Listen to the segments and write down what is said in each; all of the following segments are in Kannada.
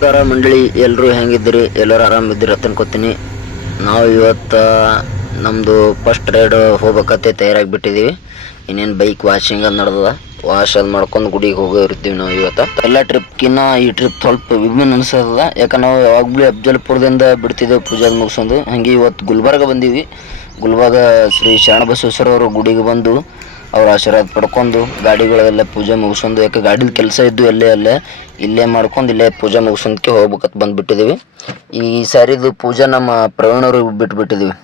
ನಮಸ್ಕಾರ ಮಂಡಳಿ ಎಲ್ಲರೂ ಹೆಂಗಿದ್ದೀರಿ? ಎಲ್ಲರೂ ಆರಾಮಿದ್ದೀರಿ ಅನ್ಕೋತೀನಿ. ನಾವು ಇವತ್ತು ನಮ್ಮದು ಫಸ್ಟ್ ರೈಡ್ ಹೋಗ್ಬೇಕತ್ತೆ ತಯಾರಾಗಿಬಿಟ್ಟಿದ್ದೀವಿ ಇನ್ನೇನು ಬೈಕ್ ವಾಷಿಂಗ್ ಅದು ನಡೆದದ. ವಾಶ್ ಅದು ಮಾಡ್ಕೊಂಡು ಗುಡಿಗೆ ಹೋಗೋ ಇರ್ತೀವಿ ನಾವು ಇವತ್ತು. ಎಲ್ಲ ಟ್ರಿಪ್ಕಿನ್ನ ಈ ಟ್ರಿಪ್ ಸ್ವಲ್ಪ ವಿಭಿನ್ನ ಅನಿಸ್ತದ. ಯಾಕಂದ್ರೆ ನಾವು ಯಾವಾಗಲೂ ಅಫ್ಜಲ್ಪುರದಿಂದ ಬಿಡ್ತಿದ್ದೇವೆ ಪೂಜಾದ ಮುಗಿಸೋದು ಹಾಗೆ ಇವತ್ತು ಗುಲ್ಬರ್ಗ ಬಂದೀವಿ. ಗುಲ್ಬರ್ಗ ಶ್ರೀ ಶರಣಬಸವೇಶ್ವರ ಅವರು ಗುಡಿಗೆ ಬಂದು ಅವ್ರ ಆಶೀರ್ವಾದ ಪಡ್ಕೊಂಡು ಗಾಡಿಗಳೆಲ್ಲ ಪೂಜೆ ಮುಗಿಸ್ಕೊಂಡು, ಯಾಕೆ ಗಾಡಿದ ಕೆಲಸ ಇದ್ದು ಎಲ್ಲೇ ಅಲ್ಲೇ, ಇಲ್ಲೇ ಮಾಡ್ಕೊಂಡು ಇಲ್ಲೇ ಪೂಜೆ ಮುಗಿಸೋದಕ್ಕೆ ಹೋಗ್ಬೇಕಂತ ಬಂದುಬಿಟ್ಟಿದ್ದೀವಿ ಈ ಸಾರಿದು ಪೂಜೆ ನಮ್ಮ ಪ್ರವೀಣವ್ರಿಗೆ ಬಿಟ್ಬಿಟ್ಟಿದ್ದೀವಿ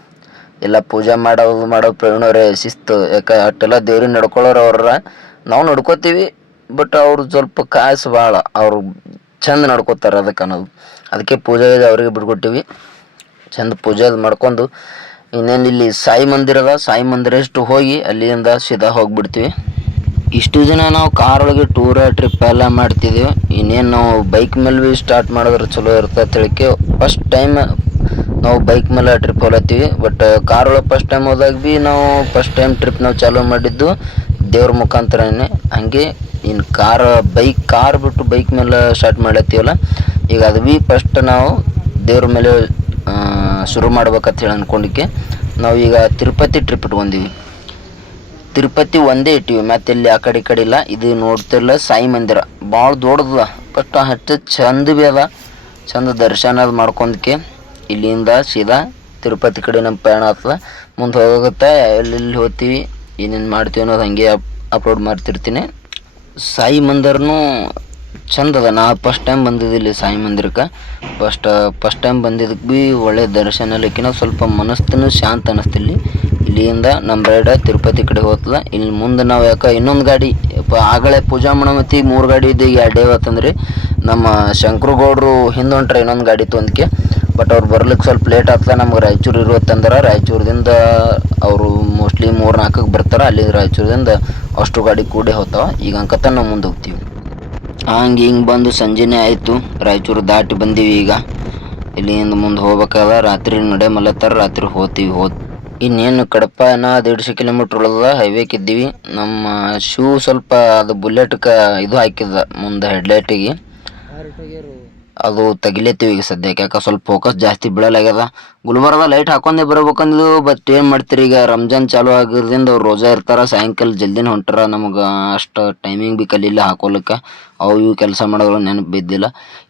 ಎಲ್ಲ ಪೂಜೆ ಮಾಡೋದು ಮಾಡೋ ಪ್ರವೀಣವ್ರೆ ಶಿಸ್ತು, ಯಾಕೆ ಅಷ್ಟೆಲ್ಲ ದೇವ್ರಿಗೆ ನಡ್ಕೊಳ್ಳೋರು ಅವ್ರ ನಾವು ನಡ್ಕೋತೀವಿ, ಬಟ್ ಅವ್ರು ಸ್ವಲ್ಪ ಕಾಸು ಭಾಳ, ಅವ್ರು ಚಂದ ನಡ್ಕೋತಾರೆ ಅದಕ್ಕೆ ಅನ್ನೋದು. ಅದಕ್ಕೆ ಪೂಜೆ ಅವ್ರಿಗೆ ಬಿಟ್ಕೊಟ್ಟಿವಿ. ಚಂದ ಪೂಜೆ ಮಾಡ್ಕೊಂಡು ಇನ್ನೇನು ಇಲ್ಲಿ ಸಾಯಿ ಮಂದಿರ ಅದ, ಸಾಯಿ ಮಂದಿರ ಅಷ್ಟು ಹೋಗಿ ಅಲ್ಲಿಂದ ಸೀದಾ ಹೋಗ್ಬಿಡ್ತೀವಿ. ಇಷ್ಟು ದಿನ ನಾವು ಕಾರ್ ಒಳಗೆ ಟೂರ್ ಟ್ರಿಪ್ ಎಲ್ಲ ಮಾಡ್ತಿದ್ದೀವಿ ಇನ್ನೇನು ನಾವು ಬೈಕ್ ಮೇಲೆ ಭೀ ಸ್ಟಾರ್ಟ್ ಮಾಡಿದ್ರೆ ಚಲೋ ಇರ್ತದೆ ತಿಳಿಕೆ ಫಸ್ಟ್ ಟೈಮ್ ನಾವು ಬೈಕ್ ಮೇಲೆ ಟ್ರಿಪ್ ಹೋಲತ್ತೀವಿ. ಬಟ್ ಕಾರ್ ಒಳಗೆ ಫಸ್ಟ್ ಟೈಮ್ ಹೋದಾಗ ಭೀ ನಾವು ಫಸ್ಟ್ ಟೈಮ್ ಟ್ರಿಪ್ ನಾವು ಚಾಲೂ ಮಾಡಿದ್ದು ದೇವ್ರ ಮುಖಾಂತರನೇ. ಹಂಗೆ ಇನ್ನು ಕಾರ್ ಬೈಕ್ ಕಾರ್ ಬಿಟ್ಟು ಬೈಕ್ ಮೇಲೆ ಸ್ಟಾರ್ಟ್ ಮಾಡತ್ತೀವಲ್ಲ ಈಗ ಅದು ಭೀ ಫಸ್ಟ್ ನಾವು ದೇವ್ರ ಮೇಲೆ ಶುರು ಮಾಡ್ಬೇಕಂತ ಹೇಳಿ ಅಂದ್ಕೊಂಡಿಕ್ಕೆ ನಾವು ಈಗ ತಿರುಪತಿ ಟ್ರಿಪ್ ಇಟ್ಕೊಂಡೀವಿ ತಿರುಪತಿ ಒಂದೇ ಇಟ್ಟಿವಿ. ಮತ್ತೆ ಇಲ್ಲಿ ಆ ಕಡೆ ಕಡೆ ಇಲ್ಲ. ಇದು ನೋಡ್ತಿರಲ್ಲ ಸಾಯಿ ಮಂದಿರ. ಭಾಳ ದೊಡ್ಡದ. ಬಟ್ ಅಷ್ಟು ಚಂದ ಭೀ ಅದ. ಚಂದ ದರ್ಶನ ಅದು ಮಾಡ್ಕೊಂಡ್ಕೆ. ಇಲ್ಲಿಂದ ಸೀದಾ ತಿರುಪತಿ ಕಡೆ ನಮ್ಮ ಪ್ರಯಾಣ ಆಗ್ತದ. ಮುಂದೆ ಹೋಗುತ್ತೆ ಎಲ್ಲೆಲ್ಲಿ ಹೋಗ್ತೀವಿ, ಏನೇನು ಮಾಡ್ತೀವಿ ಅನ್ನೋದು ಹಾಗೆ ಅಪ್ಲೋಡ್ ಮಾಡ್ತಿರ್ತೀನಿ. ಸಾಯಿ ಮಂದಿರನು ಚಂದ ಅದ ನಾ ಫಸ್ಟ್ ಟೈಮ್ ಬಂದಿದ್ದಿಲ್ಲಿ ಸಾಯಿ ಮಂದಿರಕ್ಕೆ. ಫಸ್ಟ್ ಫಸ್ಟ್ ಟೈಮ್ ಬಂದಿದ್ದಕ್ಕೆ ಭೀ ಒಳ್ಳೆ ದರ್ಶನ ಇಲ್ಲಕ್ಕಿನ ಸ್ವಲ್ಪ ಮನಸ್ಸನ್ನು ಶಾಂತ ಅನ್ನಿಸ್ತಿಲ್ಲಿ ಇಲ್ಲಿಂದ ನಮ್ಮ ರೈಡ ತಿರುಪತಿ ಕಡೆ ಹೋಗ್ತದ. ಇಲ್ಲಿ ಮುಂದೆ ನಾವು ಯಾಕೆ ಇನ್ನೊಂದು ಗಾಡಿ ಆಗಲೇ ಪೂಜಾ ಮಣಮತಿ ಮೂರು ಗಾಡಿ ಇದ್ದು ಈಗ ಎರಡೇ ಇವತ್ತಂದ್ರೆ ನಮ್ಮ ಶಂಕರಗೌಡರು ಹಿಂದೆ ಹೊಂಟ್ರೆ ಇನ್ನೊಂದು ಗಾಡಿ ತೊಂದಕ್ಕೆ ಬಟ್ ಅವ್ರು ಬರ್ಲಿಕ್ಕೆ ಸ್ವಲ್ಪ ಲೇಟ್ ಆಗ್ತದೆ. ನಮ್ಗೆ ರಾಯಚೂರು ಇರುವತ್ತಂದ್ರೆ ರಾಯಚೂರದಿಂದ ಅವರು ಮೋಸ್ಟ್ಲಿ ಮೂರು ನಾಲ್ಕಕ್ಕೆ ಬರ್ತಾರೆ. ಅಲ್ಲಿ ರಾಯಚೂರದಿಂದ ಅಷ್ಟು ಗಾಡಿ ಕೂಡೇ ಹೋಗ್ತಾವ. ಈಗ ಅಂಕತ್ತ ನಾವು ಮುಂದೆ ಹೋಗ್ತೀವಿ. ಹಂಗೆ ಹಿಂಗೆ ಬಂದು ಸಂಜೆನೇ ಆಯಿತು. ರಾಯಚೂರು ದಾಟಿ ಬಂದೀವಿ ಈಗ. ಇಲ್ಲಿಂದ ಮುಂದೆ ಹೋಗ್ಬೇಕಾದ ರಾತ್ರಿ ನಡೆ ಮಲತ್ತಾರ ರಾತ್ರಿ ಹೋತೀವಿ ಹೋದ್ ಇನ್ನೇನು ಕಡಪ ಏನೋ ಕಿಲೋಮೀಟರ್ ಕಿಲೋಮೀಟ್ರ್ ಒಳ್ದದ ಹೈವೇಕ್ ಇದ್ದೀವಿ. ನಮ್ಮ ಶೂ ಸ್ವಲ್ಪ ಅದು ಬುಲೆಟ್ಗೆ ಇದು ಹಾಕಿದ, ಮುಂದೆ ಹೆಡ್ಲೈಟಿಗೆ ಅದು ತೆಗಿಲೇತೀವಿ ಈಗ ಸದ್ಯಕ್ಕೆ, ಯಾಕೆ ಸ್ವಲ್ಪ ಫೋಕಸ್ ಜಾಸ್ತಿ ಬೀಳಲಾಗ್ಯದ. ಗುಲ್ಬರ್ಗ ಲೈಟ್ ಹಾಕೊಂಡೆ ಬರ್ಬೇಕಂದು ಬಟ್ ಏನು ಮಾಡ್ತೀರಿ ಈಗ? ರಂಜಾನ್ ಚಾಲು ಆಗಿರೋದ್ರಿಂದ ಅವ್ರು ರೋಜಾ ಇರ್ತಾರೆ, ಸಾಯಂಕಾಲ ಜಲ್ದಿನ ಹೊಂಟಾರ, ನಮಗೆ ಅಷ್ಟು ಟೈಮಿಂಗ್ ಬಿ ಕಲಿಲ್ಲ ಹಾಕೋಲಿಕ್ಕೆ. ಅವು ಇವು ಕೆಲಸ ಮಾಡೋದ್ರ ನೆನಪು ಬಿದ್ದಿಲ್ಲ.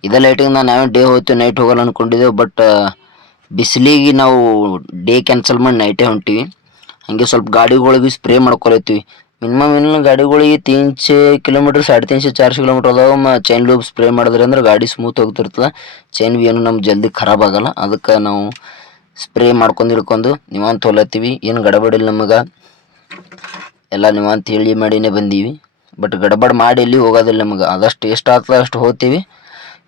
ಇದೇ ಲೈಟಿಂದ ನಾವೇ ಡೇ ಹೋಗ್ತೀವಿ ನೈಟ್ ಹೋಗಲ್ಲ ಅಂದ್ಕೊಂಡಿದ್ದೆವು ಬಟ್ ಬಿಸಿಲಿಗೆ ನಾವು ಡೇ ಕ್ಯಾನ್ಸಲ್ ಮಾಡಿ ನೈಟೇ ಹೊಂಟೀವಿ. ಹಾಗೆ ಸ್ವಲ್ಪ ಗಾಡಿಗಳು ಭೀ ಸ್ಪ್ರೇ ಮಾಡ್ಕೊಳತ್ತೀವಿ ಮಿನಿಮಮ್ ಇನ್ನು ಗಾಡಿಗಳಿಗೆ ತೀನ್ಶೆ ಕಿಲೋಮೀಟ್ರ್, ಸಾಡೆ ತೀನ್ಶೆ ಚಾರ್ಶೆ ಕಿಲೋಮೀಟ್ರ್ ಅದಾವ. ಚೈನ್ ಲೂಬ್ ಸ್ಪ್ರೇ ಮಾಡಿದ್ರೆ ಅಂದ್ರೆ ಗಾಡಿ ಸ್ಮೂತ್ ಹೋಗ್ತಿರ್ತದೆ. ಚೈನ್ ಏನು ನಮ್ಗೆ ಜಲ್ದಿ ಖರಾಬ್ ಆಗಲ್ಲ. ಅದಕ್ಕೆ ನಾವು ಸ್ಪ್ರೇ ಮಾಡ್ಕೊಂಡು ಹಿಡ್ಕೊಂಡು ನಿವಾಂತ ಹೊಲತ್ತೀವಿ. ಏನು ಗಡಬಡಿಲ್ಲ ನಮಗೆ. ಎಲ್ಲ ನಿವಾಂತ ಹೇಳಿ ಮಾಡಿನೇ ಬಂದೀವಿ. ಬಟ್ ಗಡಬಡ್ ಮಾಡಿ ಎಲ್ಲಿ ಹೋಗೋದಿಲ್ಲ ನಮಗೆ. ಆದಷ್ಟು ಎಷ್ಟು ಆಗ್ತದೆ ಅಷ್ಟು ಹೋಗ್ತೀವಿ.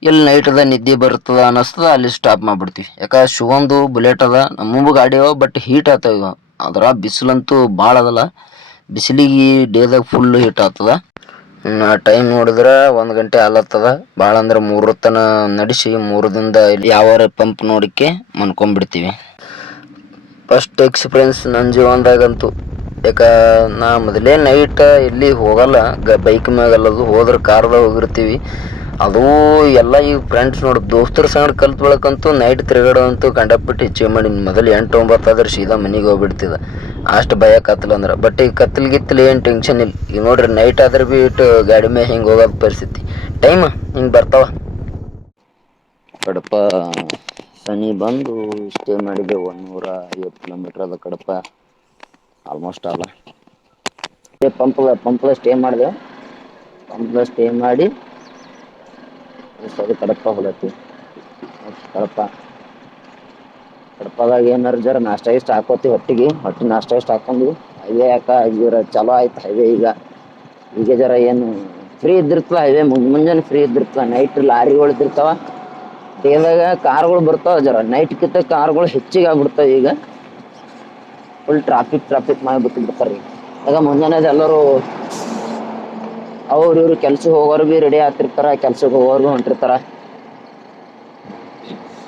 ಎಲ್ಲಿ ನೈಟ್ ಅದ, ನಿದ್ದೆ ಬರ್ತದ ಅನ್ನಿಸ್ತದೆ, ಅಲ್ಲಿ ಸ್ಟಾಪ್ ಮಾಡಿಬಿಡ್ತೀವಿ. ಯಾಕಂದ್ರೆ ಶಿವಂದು ಬುಲೆಟ್ ಅದ. ನಮ್ಮ ಗಾಡಿ ಅವ ಬಟ್ ಹೀಟ್ ಆಗ್ತಾವ ಅದ್ರ ಬಿಸಿಲಂತೂ ಭಾಳ ಅದಲ್ಲ. ಬಿಸಿಲಿಗೆ ಡೇದಾಗ ಫುಲ್ ಹೀಟ್ ಆಗ್ತದ. ಟೈಮ್ ನೋಡಿದ್ರೆ ಒಂದು ಗಂಟೆ ಆಲತ್ತದ ಭಾಳ ಅಂದ್ರೆ ಮೂರು ತನ ನಡೆಸಿ ಮೂರದಿಂದ ಯಾವ ಪಂಪ್ ನೋಡಿಕೆ ಮನ್ಕೊಂಡ್ಬಿಡ್ತೀವಿ ಫಸ್ಟ್ ಎಕ್ಸ್ಪೀರಿಯನ್ಸ್ ನನ್ನ ಜೀವನದಾಗಂತೂ. ಯಾಕ ನಾ ಮೊದಲೇ ನೈಟ್ ಎಲ್ಲಿ ಹೋಗಲ್ಲ, ಗ ಬೈಕ್ ಮ್ಯಾಗಲ್ಲದು ಹೋದ್ರೆ ಕಾರ್ದಾಗ ಹೋಗಿರ್ತೀವಿ. ಅದು ಎಲ್ಲ ಈ ಫ್ರೆಂಡ್ಸ್ ನೋಡಿ ದೋಸ್ತರ ಸಂಗಡ ಕಲ್ತ್ ಬೆಳಕಂತೂ ನೈಟ್ ತಿರುಗಾಡೋದಂತೂ ಕಂಡಪಟ್ಟು ಹೆಚ್ಚಿಗೆ ಮಾಡಿ ಮೊದಲು ಎಂಟು ಒಂಬತ್ತು ಆದ್ರೆ ಸೀದಾ ಮನೆಗೆ ಹೋಗ್ಬಿಡ್ತಿದ್ದ. ಅಷ್ಟು ಭಯ ಕತ್ತಲ ಅಂದ್ರೆ. ಬಟ್ ಈಗ ಕತ್ತಲ್ ಗಿತ್ತಲ್ ಏನು ಟೆನ್ಷನ್ ಇಲ್ಲ. ಈಗ ನೋಡ್ರಿ ನೈಟ್ ಆದ್ರೆ ಬಿ ಇಟ್ಟು ಗಾಡಿ ಮೇಲೆ ಹಿಂಗೆ ಹೋಗೋದು ಪರಿಸ್ಥಿತಿ. ಟೈಮ್ ಹಿಂಗೆ ಬರ್ತಾವ. ಕಡಪ ಸನಿ ಬಂದು ಸ್ಟೇ ಮಾಡಿದ್ದೆ ನೂರ ಐವತ್ತು ಕಿಲೋಮೀಟ್ರ್ ಅದ ಕಡಪ. ಆಲ್ಮೋಸ್ಟ್ ಅಲ್ಲ ಪಂಪ್ ಪಂಪ್ಲ ಸ್ಟೇ ಮಾಡಿದೆ. ಪಂಪ್ಲ ಸ್ಟೇ ಮಾಡಿ, ಸರಿ ಕಡಪ ಹೊಲತ್ತಿ ಕಡಪ. ಕಡಪದಾಗ ಏನಾರು ಜರ ನಾಷ್ಟ ಇಷ್ಟ ಹಾಕೋತಿ ಹೊಟ್ಟಿಗೆ ಹೊಟ್ಟೆ ನಾಷ್ಟ ಇಷ್ಟ ಹಾಕೊಂಡು ಹೈವೇ ಯಾಕ ಜರ ಚಲೋ ಆಯ್ತು ಹೈವೇ ಈಗ. ಈಗ ಜರ ಏನು ಫ್ರೀ ಇದ್ದಿರ್ತದ ಹೈವೇ ಮುಂಜಾನೆ ಫ್ರೀ ಇದ್ದಿರ್ತದ ನೈಟ್ ಲಾರಿಗಳು ಇದ್ದಿರ್ತಾವ. ಡೇದಾಗ ಕಾರ್ಗಳು ಬರ್ತಾವ ಜರ ನೈಟ್ ಕಿತ್ತ ಕಾರ್ಗಳು ಹೆಚ್ಚಿಗೆ ಆಗ್ಬಿಡ್ತಾವ ಈಗ. ಫುಲ್ ಟ್ರಾಫಿಕ್ ಟ್ರಾಫಿಕ್ ಮಾಡಿ ಬಿಟ್ಟಿರ್ತಾರೆ ಈಗ. ಮುಂಜಾನೆ ಎಲ್ಲರೂ ಅವ್ರು ಇವ್ರು ಕೆಲ್ಸಕ್ಕೆ ಹೋಗೋರು ಭೀ ರೆಡಿ ಆಗ್ತಿರ್ತಾರ ಕೆಲ್ಸಕ್ಕೆ ಹೋಗೋರು ಹೊಂಟಿರ್ತಾರ.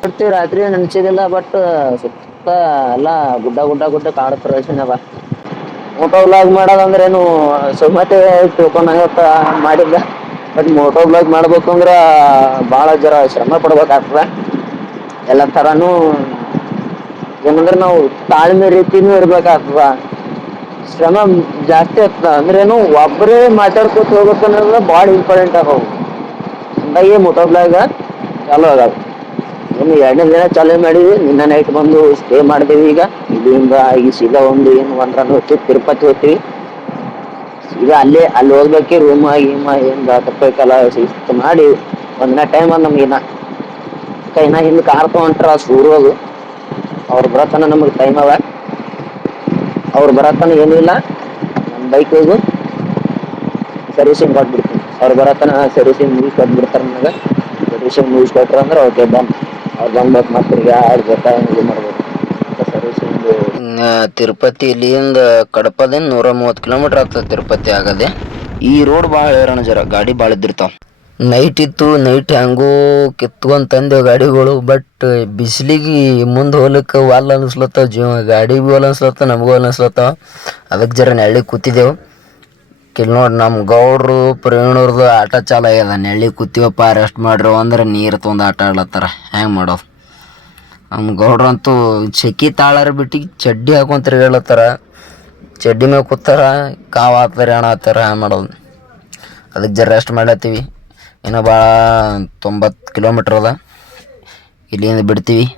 ಬರ್ತೀವಿ ರಾತ್ರಿ ನೆನ್ಸಿದಿಲ್ಲ ಬಟ್ ಸುತ್ತ ಎಲ್ಲ ಗುಡ್ಡ ಗುಡ್ಡ ಗುಡ್ಡ ಕಾಡು ಪ್ರದೇಶನ ಅದ ಊಟ ವ್ಲಾಗ್ ಮಾಡೋದಂದ್ರೆ ಏನು ಸುಮ್ಮತೆ ತಿಳ್ಕೊಂಡಂಗತ್ತ ಮಾಡಿದ್ದ ಬಟ್ ಮೋಟೋ ಬ್ಲಾಗ್ ಮಾಡ್ಬೇಕು ಅಂದ್ರೆ, ಭಾಳ ಜರ ಶ್ರಮ ಪಡ್ಬೇಕಾಗ್ತದ. ಎಲ್ಲ ಥರನೂ ಏನಂದ್ರೆ ನಾವು ತಾಳ್ಮೆ ರೀತಿನೂ ಇರ್ಬೇಕಾಗ್ತದ. ಶ್ರಮ ಜಾಸ್ತಿ ಆಗ್ತದ. ಅಂದ್ರೇನು ಒಬ್ಬರೇ ಮಾತಾಡ್ಕೊತ ಹೋಗ್ಬೇಕು ಅನ್ನೋದು ಭಾಳ ಇಂಪಾರ್ಟೆಂಟ್ ಆಗವು ಹಂಗಾಗಿ ಮೋಟೋ ಬ್ಲಾಗ್ ಚಾಲೂ ಆಗಲ್ಲ. ಇನ್ನು ಎರಡನೇ ದಿನ ಚಾಲೂ ಮಾಡಿದ್ವಿ. ನಿನ್ನ ನೈಟ್ ಬಂದು ಸ್ಟೇ ಮಾಡಿದೀವಿ ಈಗ. ಇಲ್ಲಿಂದ ಈ ಸೀದಾ ಒಂದು ಏನು ಒಂದ್ರನ್ನು ಹೋಗ್ತೀವಿ ತಿರುಪತಿ ಹೋಗ್ತೀವಿ ಈಗ ಅಲ್ಲೇ, ಅಲ್ಲಿ ಹೋಗ್ಬೇಕು ರೂಮ್ ಗೀಮ ಏನ್ ತಪ್ಪಬೇಕಲ್ಲ ಶಿಸ್ತು ಮಾಡಿ ಒಂದಿನ ಟೈಮ್ ಅದ ನಮ್ಗೆ ಇನ್ನ ಹಿಂದೆ ಹಿಂದ್ ಕಾರ್ ತಗೊಂಡ್ರ ಸೂರೋದು ಅವ್ರ ಬರತನ ನಮಗೆ ಟೈಮ್ ಅವ ಅವ್ರು ಬರತನ ಏನೂ ಇಲ್ಲ. ನಮ್ಮ ಬೈಕ್ ಹೋಗು. ಸರ್ವಿಸಿಂಗ್ ಕೊಟ್ಬಿಡ್ತೀನಿ. ಅವ್ರು ಬರತನ ಸರ್ವಿಸಿಂಗ್ ಮುಗಿಸ್ ಕೊಟ್ಬಿಡ್ತಾರೆ ನನಗೆ ಸರ್ವಿಸಿಂಗ್ ಮುಗಿಸ್ ಕೊಟ್ರ ಅಂದ್ರೆ ಓಕೆ ಡನ್ ಅವ್ರು ಬಂದ್ಬೇಕು ಮತ್ತೆ ಈಗ ಯಾರು ಬೇಕಾ ಇದು ಮಾಡ್ಬೇಕು ಸರ್ವಿಸಿಂಗ್ ತಿರುಪತಿ ಇಲ್ಲಿಂದ ಕಡಪದಿಂದ ನೂರ ಮೂವತ್ತು ಕಿಲೋಮೀಟರ್ ಆಗ್ತದೆ ತಿರುಪತಿ ಆಗದೆ. ಈ ರೋಡ್ ಭಾಳ ಹೈರಾಣ ಜರ ಗಾಡಿ ಭಾಳ ಇದ್ದಿರ್ತಾವ ನೈಟ್ ಇತ್ತು ನೈಟ್ ಹೆಂಗೋ ಕಿತ್ಕೊಂಡ್ ತಂದೆವು ಗಾಡಿಗಳು ಬಟ್ ಬಿಸಿಲಿಗೆ ಮುಂದೆ ಹೋಗ್ಲಿಕ್ಕೆ ವಾಲ್ ಅನಿಸ್ಲತ್ತಾವ ಜೀವ. ಗಾಡಿ ಭೀ ಹೋಲ್ ಅನ್ಸ್ಲತ್ತಾವ ನಮಗೂ ಹೋಲ್ ಅನ್ಸ್ಲತ್ತಾವ. ಅದಕ್ಕೆ ಜರ ನೆಳ್ಳಿ ಕೂತಿದ್ದೆವು. ಕಿಲ್ ನೋಡಿ ನಮ್ಮ ಗೌಡ್ರು ಪ್ರವೀಣವ್ರದ್ದು ಆಟ ಚಾಲ ಆಗ್ಯದ. ನೆಳ್ಳಿ ಕುತ್ತಿವಪ್ಪ ರೆಸ್ಟ್ ಮಾಡ್ರಿ ಅಂದ್ರೆ ನೀರು ತೊಂದು ಆಟ ಆಡ್ಲತ್ತಾರ. ಹೆಂಗೆ ಮಾಡೋದು? ನಮ್ಮ ಗೌಡ್ರಂತೂ ಚಕ್ಕಿ ತಾಳಾರ ಬಿಟ್ಟು ಚಡ್ಡಿ ಹಾಕೊಂಡ್ ತಿರ್ಗಾಡ್ಲತ್ತಾರ. ಚಡ್ಡಿ ಮೇಲೆ ಕೂತಾರ, ಕಾವು ಹಾಕ್ತಾರೆ, ಹಣ ಹಾಕ್ತಾರ ಹ್ಯಾಂಗ ಮಾಡೋದು? ಅದಕ್ಕೆ ಜರ ರೆಸ್ಟ್ ಮಾಡ್ಲತ್ತೀವಿ. ಇನ್ನೂ ಭಾಳ ತೊಂಬತ್ತು ಕಿಲೋಮೀಟ್ರ್ ಅದ. ಇಲ್ಲಿಂದ ಬಿಡ್ತೀವಿ.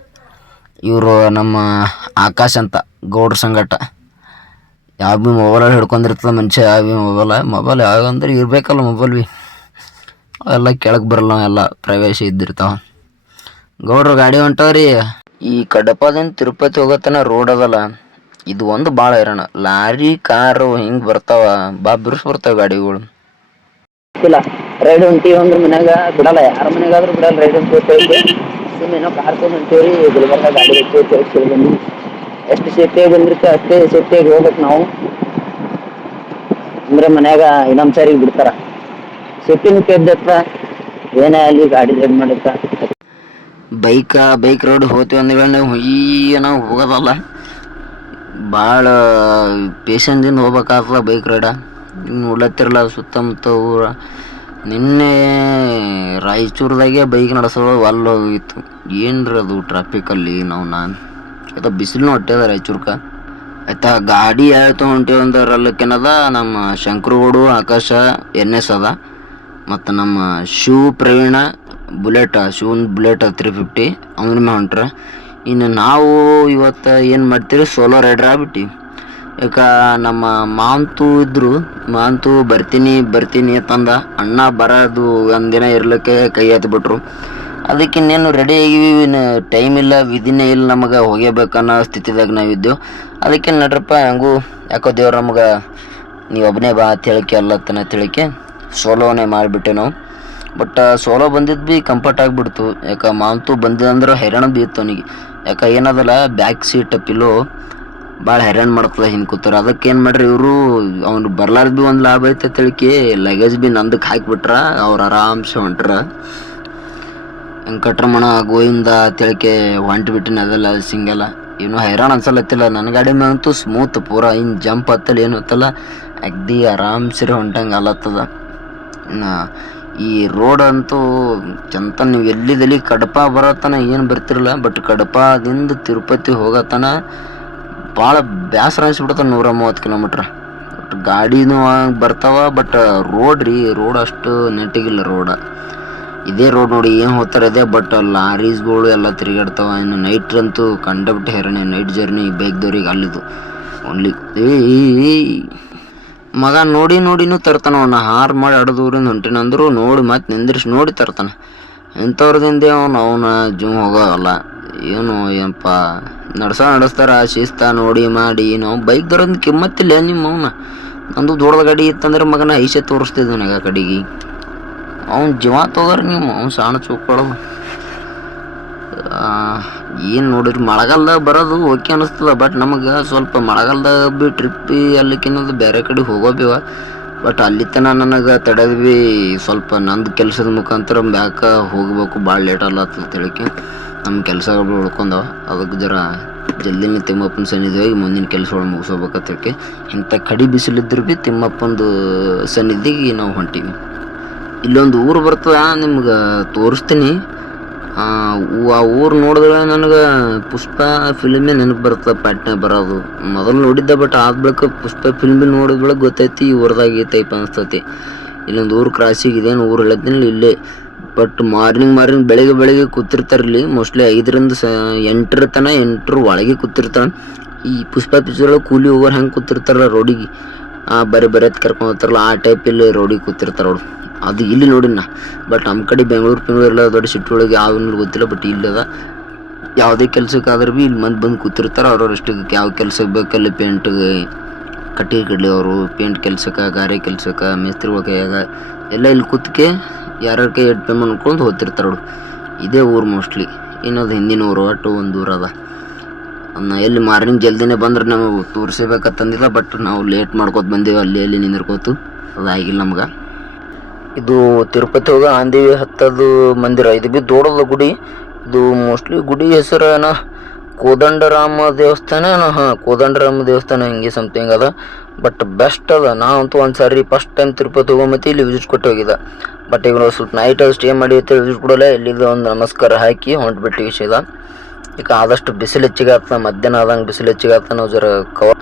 ಇವರು ನಮ್ಮ ಆಕಾಶ್ ಅಂತ, ಗೌಡ್ರ ಸಂಗಟ. ಯಾವ ಭೀ ಮೊಬೈಲಲ್ಲಿ ಹಿಡ್ಕೊಂಡಿರ್ತದೆ ಮನುಷ್ಯ ಯಾವ ಭೀ ಮೊಬೈಲ ಮೊಬೈಲ್ ಯಾವಾಗಂದ್ರೆ ಇರಬೇಕಲ್ಲ ಮೊಬೈಲ್ ಭೀ. ಅವೆಲ್ಲ ಕೆಳಗೆ ಬರಲ್ಲ ಎಲ್ಲ ಪ್ರವೇಶ ಇದ್ದಿರ್ತಾವ. ಗೌಡ್ರು ಗಾಡಿ ಹೊಂಟವ್ರಿ. ಈ ಕಡಪದಿಂದ ತಿರುಪತಿ ಹೋಗತನ ರೋಡ್ ಅದಲ್ಲ. ಇದು ಒಂದು ಭಾಳ ಇರೋಣ ಲಾರಿ, ಕಾರು ಹಿಂಗೆ ಬರ್ತಾವ. ಬಾ ಬಿರುಸ್ ಬರ್ತಾವ ಗಾಡಿಗಳು. ಇಲ್ಲ ರೈಡ್ ಹೊಂಟಿವಿ ಅಂದ್ರೆ ಮನ್ಯಾಗ ಬಿಡಲ್ಲ. ಯಾರ ಮನೆಗಾದ್ರೂ ಬಿಡಲ್ಲ. ರೈಡ್ ಹೊಂಟಿ ಸುಮ್ಮನೆ ಕಾರ್ ಹೊಂಟೀವಿ ಗುಲ್ಬರ್ಗ ಗಾಡಿ ಎಷ್ಟು ಸೇಫ್ಟಿಯಾಗಿ ಬಂದಿರ್ತೀವಿ ಅಷ್ಟೇ ಸೇಫ್ಟಿಯಾಗಿ ಹೋಗ್ಬೇಕು ನಾವು. ಅಂದ್ರೆ ಮನ್ಯಾಗ ಇನ್ನೊಂದು ಸಾರಿ ಬಿಡ್ತಾರ. ಸೇಫ್ಟಿ ಮುಖ್ಯ ಏನೇ ಅಲ್ಲಿ ಗಾಡಿ ರೈಡ್ ಮಾಡುತ್ತ ಬೈಕ, ಬೈಕ್ ರೋಡ್ ಹೋಗ್ತೀವಿ ಅಂದ್ರೆ ನಾವು ಹುಯ್ಯ ನಾವು ಹೋಗೋದಲ್ಲ. ಭಾಳ ಪೇಷನ್ದಿಂದ ಹೋಗ್ಬೇಕಾಗ್ತದ ಬೈಕ್ ರೈಡ ನೋಡ್ಲತ್ತಿರಲ್ಲ ಸುತ್ತಮುತ್ತ ಊರ. ನಿನ್ನೆ ರಾಯಚೂರ್ದಾಗೆ ಬೈಕ್ ನಡೆಸೋದು ಅಲ್ಲಿ ಹೋಗಿತ್ತು ಏನ್ರಿ ಅದು ಟ್ರಾಫಿಕಲ್ಲಿ ನಾವು ನಾನು? ಆಯ್ತಾ ಬಿಸಿಲು ಹೊಟ್ಟೆದ ರಾಯಚೂರ್ಕ ಆಯ್ತಾ, ಗಾಡಿ ಯಾರು ತೊಗೊಂಟೇವು ಅಂದ್ರೆ ಅಲ್ಲಕ್ಕೇನದ ನಮ್ಮ ಶಂಕರಗೋಡು, ಆಕಾಶ, ಎನ್ ಎಸ್ ಅದ. ಮತ್ತು ನಮ್ಮ shoe Praveen, bullet Shivan bullet three fifty ಅವನ ಮೇಲೆ ಹೊಂಟ್ರ. ಇನ್ನು ನಾವು ಇವತ್ತು ಏನು ಮಾಡ್ತೀರಿ, ಸೋಲೋ ರೈಡರ್ ಆಗ್ಬಿಟ್ಟು. ಯಾಕ, ನಮ್ಮ ಮಾಂತು ಇದ್ದರು ಮಾಂತು ಬರ್ತೀನಿ ಬರ್ತೀನಿ ತಂದ ಅಣ್ಣ ಬರೋದು ಒಂದಿನ ಇರ್ಲಿಕ್ಕೆ ಕೈ ಎತ್ಬಿಟ್ರು. ಅದಕ್ಕೆ ಇನ್ನೇನು ರೆಡಿ ಆಗಿವಿ ಟೈಮ್ ಇಲ್ಲ, ವಿಧಿನೇ ಇಲ್ಲ ನಮಗೆ, ಹೋಗಬೇಕನ್ನೋ ಸ್ಥಿತಿದಾಗ ನಾವಿದ್ದೆವು. ಅದಕ್ಕೆ ನಡ್ರಪ್ಪ, ಹೆಂಗೂ ಯಾಕೋ ದೇವ್ರು ನಮಗೆ ನೀವು ಒಬ್ಬನೇ ಬಾ ಅಂತ ಹೇಳಿಕೆ ಅಲ್ಲತ್ತನ ತಿಳಿಕೆ, ಸೋಲೋನೇ ಮಾಡಿಬಿಟ್ಟೆ ನಾವು. ಬಟ್ ಸೋಲೋ ಬಂದಿದ್ದು ಭೀ ಕಂಫರ್ಟ್ ಆಗಿಬಿಡ್ತು. ಯಾಕೆ, ಮಾಂತು ಬಂದಿದಂದ್ರೆ ಹೈರಾಣ ಭೀ ಇತ್ತು ಅವನಿಗೆ. ಯಾಕೆ, ಏನದಲ್ಲ ಬ್ಯಾಕ್ ಸೀಟ್ ಪಿಲೋ ಭಾಳ ಹೈರಾಣ ಮಾಡ್ತದೆ ಹಿಂಗೆ ಕೂತಾರೆ ಅದಕ್ಕೆ ಏನು ಮಾಡ್ರಿ ಇವರು, ಅವ್ನು ಬರ್ಲಾರ್ದು ಭೀ ಒಂದು ಲಾಭ ಐತೆ ತಿಳಿಕೆ ಲಗೇಜ್ ಭೀ ನಂದಕ್ಕೆ ಹಾಕಿಬಿಟ್ರ, ಅವ್ರು ಆರಾಮ್ಸೆ ಹೊಂಟ್ರ. ವೆಂಕಟರಮಣ ಗೋವಿಂದ ತಿಳಿಕೆ ಹೊಂಟು ಬಿಟ್ಟಿನ ಅದೆಲ್ಲ ಸಿಂಗಲ್ಲ. ಏನು ಹೈರಾಣ ಅನ್ಸಲತ್ತಿಲ್ಲ. ನನ್ನ ಗಾಡಿ ಮೇಲಂತೂ ಸ್ಮೂತ್ ಪೂರ ಹಿಂಗೆ ಜಂಪ್ ಹತ್ತಲ್ಲ ಏನು ಹತ್ತಲ್ಲ. ಅಗ್ದಿ ಆರಾಮ್ಸಿರಿ ಹೊಂಟಂಗೆ ಅಲತ್ತದ. ಇನ್ನು ಈ ರೋಡ್ ಅಂತೂ ಚಂತ ನೀವು ಎಲ್ಲಿದಲ್ಲಿ ಕಡಪ ಬರತನ ಏನು ಬರ್ತಿರಲ್ಲ ಬಟ್ ಕಡಪದಿಂದ ತಿರುಪತಿ ಹೋಗತನ ಭಾಳ ಬೇಸರ ಅನಿಸ್ಬಿಡ್ತಾನೆ ನೂರ ಮೂವತ್ತು ಕಿಲೋಮೀಟ್ರ್ ಬಟ್ ಗಾಡಿನೂ ಬರ್ತಾವ ಬಟ್ ರೋಡ್ ರೀ ರೋಡ್ ಅಷ್ಟು ನೆಟ್ಟಿಗಿಲ್ಲ ರೋಡ ಇದೇ ರೋಡ್ ನೋಡಿ ಏನು ಹೋಗ್ತಾರೆ ಇದೆ ಬಟ್ ಲಾರೀಸ್ಗಳು ಎಲ್ಲ ತಿರುಗಾಡ್ತಾವ. ಇನ್ನು ನೈಟ್ ಅಂತೂ ಕಂಡಬಿಟ್ಟು ಹೆರಣೆ ನೈಟ್ ಜರ್ನಿ ಬೈಕ್ದವ್ರಿಗೆ ಅಲ್ಲಿದು. ಓನ್ಲಿ ಮಗ ನೋಡಿ ನೋಡಿನೂ ತರ್ತಾನ ಅವನ, ಹಾರ್ ಮಾಡಿ ಆಡೋದವ್ರಿಂದ ಹೊಂಟಿನ ಅಂದರು ನೋಡಿ ಮತ್ತೆ ನಿಂದ್ರಿಸಿ ನೋಡಿ ತರ್ತಾನ. ಇಂಥವ್ರದಿಂದ ಅವನು, ಅವನ ಜೀವ ಹೋಗೋಲ್ಲ. ಏನು ಏನಪ್ಪ, ನಡ್ಸ ನಡೆಸ್ತಾರ, ಶಿಸ್ತ ನೋಡಿ ಮಾಡಿ. ನಾವು ಬೈಕ್ದವ್ರಿಂದ ಕಿಮ್ಮತ್ತಿಲ್ಲ ನಿಮ್ಮ ಅವನ. ನಂದು ದೊಡ್ಡದ ಗಾಡಿ ಇತ್ತಂದ್ರೆ ಮಗನ ಐಸೆ ತೋರಿಸ್ತಿದ್ದೆ ನನಗೆ ಆ ಕಡೆಗೆ. ಅವ್ನು ಜೀವ ತಗೋರಿ ನೀವು, ಅವ್ನು ಸಣ್ಣ ಚೂಕೊಳ್ಳೋದು ಏನು ನೋಡಿರಿ ಮಳೆಗಾಲದಾಗ ಬರೋದು ಓಕೆ ಅನಿಸ್ತದ ಬಟ್ ನಮಗೆ ಸ್ವಲ್ಪ ಮಳೆಗಾಲದಾಗ ಭೀ ಟ್ರಿಪ್ ಅಲ್ಲಿಕ್ಕಿನ್ನದು ಬೇರೆ ಕಡೆ ಹೋಗೋಬಿವ ಬಟ್ ಅಲ್ಲಿ ತನಕ ನನಗೆ ತಡೆದು ಭೀ ಸ್ವಲ್ಪ ನಂದು ಕೆಲಸದ ಮುಖಾಂತರ ಬ್ಯಾಕ ಹೋಗ್ಬೇಕು, ಭಾಳ ಲೇಟ್ ಅಲ್ಲತ್ತದ ತಿಳಿಕೆ. ನಮ್ಮ ಕೆಲಸಗಳು ಉಳ್ಕೊಂಡವ ಅದಕ್ಕೆ ಜರ ಜಲ್ದಿನೇ ತಿಮ್ಮಪ್ಪನ ಸನ್ನಿಧಿ ಹೋಗಿ ಮುಂದಿನ ಕೆಲಸಗಳು ಮುಗಿಸೋಬೇಕತ್ತಕ್ಕೆ ಇಂಥ ಕಡಿ ಬಿಸಿಲಿದ್ರು ಭೀ ತಿಮ್ಮಪ್ಪಂದು ಸನ್ನಿಧಿಗೆ ನಾವು ಹೊಂಟೀವಿ. ಇಲ್ಲೊಂದು ಊರು ಬರ್ತದ, ನಿಮ್ಗೆ ತೋರಿಸ್ತೀನಿ. ಆ ಊರು ನೋಡಿದ್ರೆ ನನಗೆ ಪುಷ್ಪ ಫಿಲ್ಮೇ ನೆನಪು ಬರ್ತದೆ ಪ್ಯಾಟ್ನೆ ಬರೋದು. ಮೊದಲು ನೋಡಿದ್ದೆ ಬಟ್ ಆದ ಬಳಿಕ ಪುಷ್ಪ ಫಿಲ್ಮ್ ನೋಡಿದ ಬಳಿಕ ಗೊತ್ತೈತಿ, ಈ ಊರ್ದಾಗ ಈ ಟೈಪ್ ಅನಿಸ್ತೈತಿ. ಇಲ್ಲೊಂದು ಊರು ಕ್ರಾಸಿಗೆ ಇದೇನು ಊರು ಹೇಳತ್ತೀನಿ ಇಲ್ಲೇ. ಬಟ್ ಮಾರ್ನಿಂಗ್ ಮಾರ್ನಿಂಗ್ ಬೆಳಿಗ್ಗೆ ಬೆಳಿಗ್ಗೆ ಕೂತಿರ್ತಾರೆ ಇಲ್ಲಿ. ಮೋಸ್ಟ್ಲಿ ಐದರಿಂದ ಸ ಎಂಟರ ತನ, ಎಂಟರ ಒಳಗೆ ಕೂತಿರ್ತಾರೆ. ಈ ಪುಷ್ಪ ಪಿಕ್ಚರ್ ಕೂಲಿ ಓವರ್ ಹೆಂಗೆ ಕೂತಿರ್ತಾರಲ್ಲ ರೋಡಿಗೆ? ಆ, ಬರೀ ಬರೆತ್ ಕರ್ಕೊಂಡು ಹೋಗ್ತಾರಲ್ಲ, ಆ ಟೈಪ್ ಇಲ್ಲಿ ರೋಡಿಗೆ ಕೂತಿರ್ತಾರೆ ಅವ್ರು. ಅದು ಇಲ್ಲಿ ನೋಡಿನ ಬಟ್ ನಮ್ಮ ಕಡೆ ಬೆಂಗಳೂರು ಬೆಂಗಳೂರು ಎಲ್ಲ ದೊಡ್ಡ ಸಿಟಿ ಒಳಗೆ ಯಾವ ಗೊತ್ತಿಲ್ಲ ಬಟ್ ಇಲ್ಲದ ಯಾವುದೇ ಕೆಲಸಕ್ಕಾದ್ರೂ ಭೀ ಇಲ್ಲಿ ಮಂದಿ ಬಂದು ಕೂತಿರ್ತಾರೆ, ಅವ್ರವ್ರ ಇಷ್ಟಕ್ಕೆ ಯಾವ ಕೆಲ್ಸಕ್ಕೆ ಬೇಕಲ್ಲಿ ಪೇಂಟ್ ಕಟ್ಟಿಗೆ ಕಡಲಿ ಅವರು ಪೇಂಟ್ ಕೆಲ್ಸಕ್ಕೆ, ಗಾರೆ ಕೆಲ್ಸಕ್ಕೆ, ಮೇಸ್ತ್ರಿ ಕೈಯಾಗ ಎಲ್ಲ ಇಲ್ಲಿ ಕೂತ್ಕೆ ಯಾರ್ಯಾರ ಕೈ ಎಡ್ ಪೇಮೆಂಟ್ ಮಾಡ್ಕೊಂಡು ಹೋಗ್ತಿರ್ತಾರೆ ಅವರು. ಇದೇ ಊರು ಮೋಸ್ಟ್ಲಿ ಇನ್ನೊಂದು ಹಿಂದಿನ ಊರು ಒಟ್ಟು ಒಂದು ಊರು ಅದ. ಎಲ್ಲಿ ಮಾರ್ನಿಂಗ್ ಜಲ್ದಿನೇ ಬಂದ್ರೆ ನಮಗೆ ತೋರಿಸಬೇಕಂತಂದಿಲ್ಲ ಬಟ್ ನಾವು ಲೇಟ್ ಮಾಡ್ಕೋತ ಬಂದೇವು, ಅಲ್ಲಿ ಅಲ್ಲಿ ನಿಂದಿರ್ಕೋತು. ಅದಾಗಿಲ್ಲ ನಮ್ಗೆ. ಇದು ತಿರುಪತಿ ಹೋಗ ಆಂದೇವಿ ಹತ್ತದು ಮಂದಿರ. ಇದು ಬಿ ದೊಡ್ಡದ ಗುಡಿ. ಇದು ಮೋಸ್ಟ್ಲಿ ಗುಡಿ ಹೆಸರು ಏನ ಕೋದಂಡರಾಮ ದೇವಸ್ಥಾನ ಹಾಂ, ಕೋದಂಡರಾಮ ದೇವಸ್ಥಾನ ಹಿಂಗೆ ಸಮಥಿಂಗ್ ಅದ. ಬಟ್ ಬೆಸ್ಟ್ ಅದ. ನಾವಂತೂ ಒಂದು ಸಾರಿ ಫಸ್ಟ್ ಟೈಮ್ ತಿರುಪತಿ ಹೋಗೋ ಮತ್ತೆ ಇಲ್ಲಿ ವಿಸಿಟ್ ಕೊಟ್ಟು ಹೋಗಿದ ಬಟ್ ಈಗ ನಾವು ಸ್ವಲ್ಪ ನೈಟ್ ಸ್ಟೇ ಮಾಡಿ ವಿಸಿಟ್ ಕೊಡಲ್ಲ. ಇಲ್ಲಿದ್ದು ಒಂದು ನಮಸ್ಕಾರ ಹಾಕಿ ಹೊಂಟ್ಬಿಟ್ಟು ವಿಷಯದ ಈಗ ಆದಷ್ಟು ಬಿಸಿಲು ಹೆಚ್ಚಿಗೆ ಆಗ್ತದೆ, ಮಧ್ಯಾಹ್ನ ಆದಂಗೆ ಬಿಸಿಲು ಹೆಚ್ಚಿಗೆ ನಾವು ಜರ ಕವರ್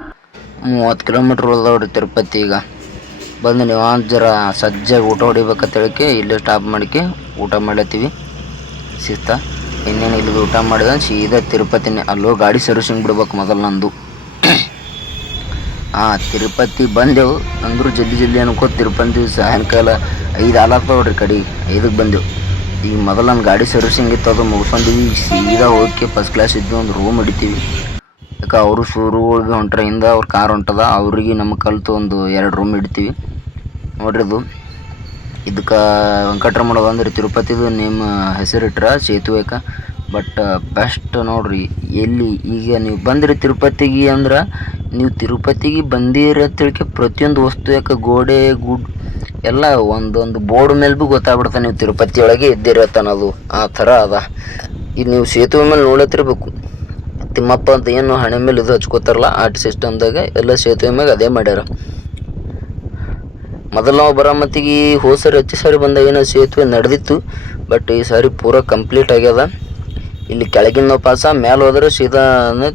ಮೂವತ್ತು ಕಿಲೋಮೀಟ್ರ್ ಉಳ್ದವ್ರಿ ತಿರುಪತಿ ಈಗ. ಬಂದು ನೀವು ಜರ ಸಜ್ಜಾಗಿ ಊಟ ಹೊಡಿಬೇಕಂತ ಹೇಳಿಕೆ ಇಲ್ಲೇ ಸ್ಟಾಪ್ ಮಾಡಿಕೆ ಊಟ ಮಾಡತ್ತೀವಿ ಶಿಸ್ತ? ಇನ್ನೇನು ಇಲ್ಲಿ ಊಟ ಮಾಡಿದ ಸೀದಾ ತಿರುಪತಿನೇ, ಅಲ್ಲೋ ಗಾಡಿ ಸರ್ವಿಸಿಂಗ್ ಬಿಡ್ಬೇಕು ಮೊದಲು ನಂದು. ಹಾಂ, ತಿರುಪತಿ ಬಂದೆವು. ಅಂದ್ರು ಜಲ್ದಿ ಜಲ್ದಿ ಅನ್ಕೋ, ತಿರುಪತಿ ಸಾಯಂಕಾಲ ಐದು ಹಾಲಾಗ್ತಾವ ನೋಡ್ರಿ ಕಡೆಗೆ ಐದಕ್ಕೆ ಬಂದೆವು. ಈಗ ಮೊದಲು ನನ್ನ ಗಾಡಿ ಸರ್ವಿಸಿಂಗ್ ಇತ್ತು, ಅದು ಮುಗಿಸ್ಕೊಂಡಿವಿ ಈಗ ಸೀದಾ ಹೋಗಿ ಫಸ್ಟ್ ಕ್ಲಾಸ್ ಇದ್ದು ಒಂದು ರೂಮ್ ಹಿಡಿತೀವಿ. ಯಾಕೆ, ಅವರು ಸೂರುಗಳಿಗೆ ಹೊಂಟ್ರ ಹಿಂದೆ ಅವ್ರ ಕಾರ್ ಹೊಂಟದ, ಅವ್ರಿಗೆ ನಮ್ಮ ಕಲ್ತು ಒಂದು ಎರಡು ರೂಮ್ ಇಡ್ತೀವಿ ನೋಡ್ರಿ ಇದು ಇದಕ್ಕೆ ವೆಂಕಟರಮಣ ಅಂದ್ರೆ ತಿರುಪತಿದು ನಿಮ್ಮ ಹೆಸರಿಟ್ರ ಸೇತುವೆಕ ಬಟ್ ಬೆಸ್ಟ್ ನೋಡ್ರಿ, ಎಲ್ಲಿ ಈಗ ನೀವು ಬಂದ್ರಿ ತಿರುಪತಿಗೆ ಅಂದ್ರೆ, ನೀವು ತಿರುಪತಿಗೆ ಬಂದಿರ ತಿಳ್ಕೆ ಪ್ರತಿಯೊಂದು ವಸ್ತು ಯಾಕೆ ಗೋಡೆ, ಗುಡ್, ಎಲ್ಲ ಒಂದೊಂದು ಬೋರ್ಡ್ ಮೇಲೆ ಭೀ ಗೊತ್ತಾಗ್ಬಿಡ್ತಾನೆ ನೀವು ತಿರುಪತಿ ಒಳಗೆ ಇದ್ದಿರತ್ತ ಅನ್ನೋದು ಆ ಥರ ಅದ. ಈಗ ನೀವು ಸೇತುವೆ ಮೇಲೆ ನೋಡತ್ತಿರ್ಬೇಕು ತಿಮ್ಮಪ್ಪ ಅಂತ ಏನು ಹಣೆ ಮೇಲೆ ಇದು ಹಚ್ಕೋತಾರಲ್ಲ, ಆರ್ಟ್ ಸಿಸ್ಟಮ್ದಾಗ ಎಲ್ಲ ಸೇತುವೆ ಮ್ಯಾಗ ಅದೇ ಮಾಡ್ಯಾರ. ಮೊದಲು ನಾವು ಬರೋ ಮತ್ತಿಗೆ ಹೋದ ಸರಿ ಹಚ್ಚಿ ಸಾರಿ ಬಂದಾಗ ಏನೋ ಸೇತುವೆ ನಡೆದಿತ್ತು ಬಟ್ ಈ ಸಾರಿ ಪೂರ ಕಂಪ್ಲೀಟ್ ಆಗ್ಯದ. ಇಲ್ಲಿ ಕೆಳಗಿನ ಪಾಸ ಮೇಲೆ ಹೋದ್ರೆ ಸೀದಾ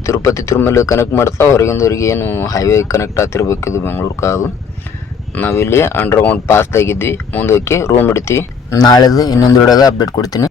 ತಿರುಪತಿ ತಿರುಮಲ ಕನೆಕ್ಟ್ ಮಾಡ್ತಾ, ಹೊರಗಿಂದವ್ರಿಗೆ ಏನು ಹೈವೇ ಕನೆಕ್ಟ್ ಆಗ್ತಿರ್ಬೇಕು ಇದು ಬೆಂಗಳೂರು ಕಾದು. ನಾವಿಲ್ಲಿ ಅಂಡರ್ಗ್ರೌಂಡ್ ಪಾಸ್ದಾಗಿದ್ವಿ ಮುಂದೆ ಹೋಗಿ ರೂಮ್ ಇಡ್ತೀವಿ. ನಾಳೆದು ಇನ್ನೊಂದು ವಿಡಿಯೋದ ಅಪ್ಡೇಟ್ ಕೊಡ್ತೀನಿ.